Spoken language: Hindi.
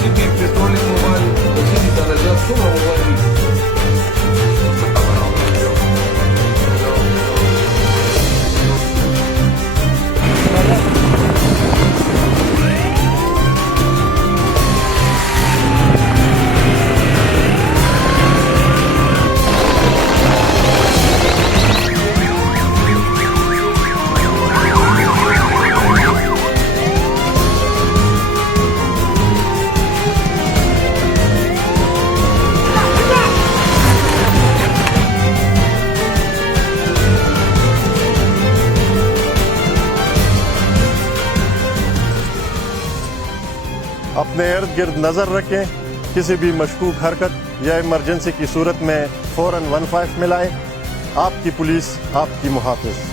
किसी भी पेट्रोलिंग मोबाइल किसी भी तरह का सुबह मोबाइल अपने इर्द गिर्द नजर रखें, किसी भी मशकूक हरकत या इमरजेंसी की सूरत में फौरन 15 मिलाएं। आपकी पुलिस आपकी मुहाफिज।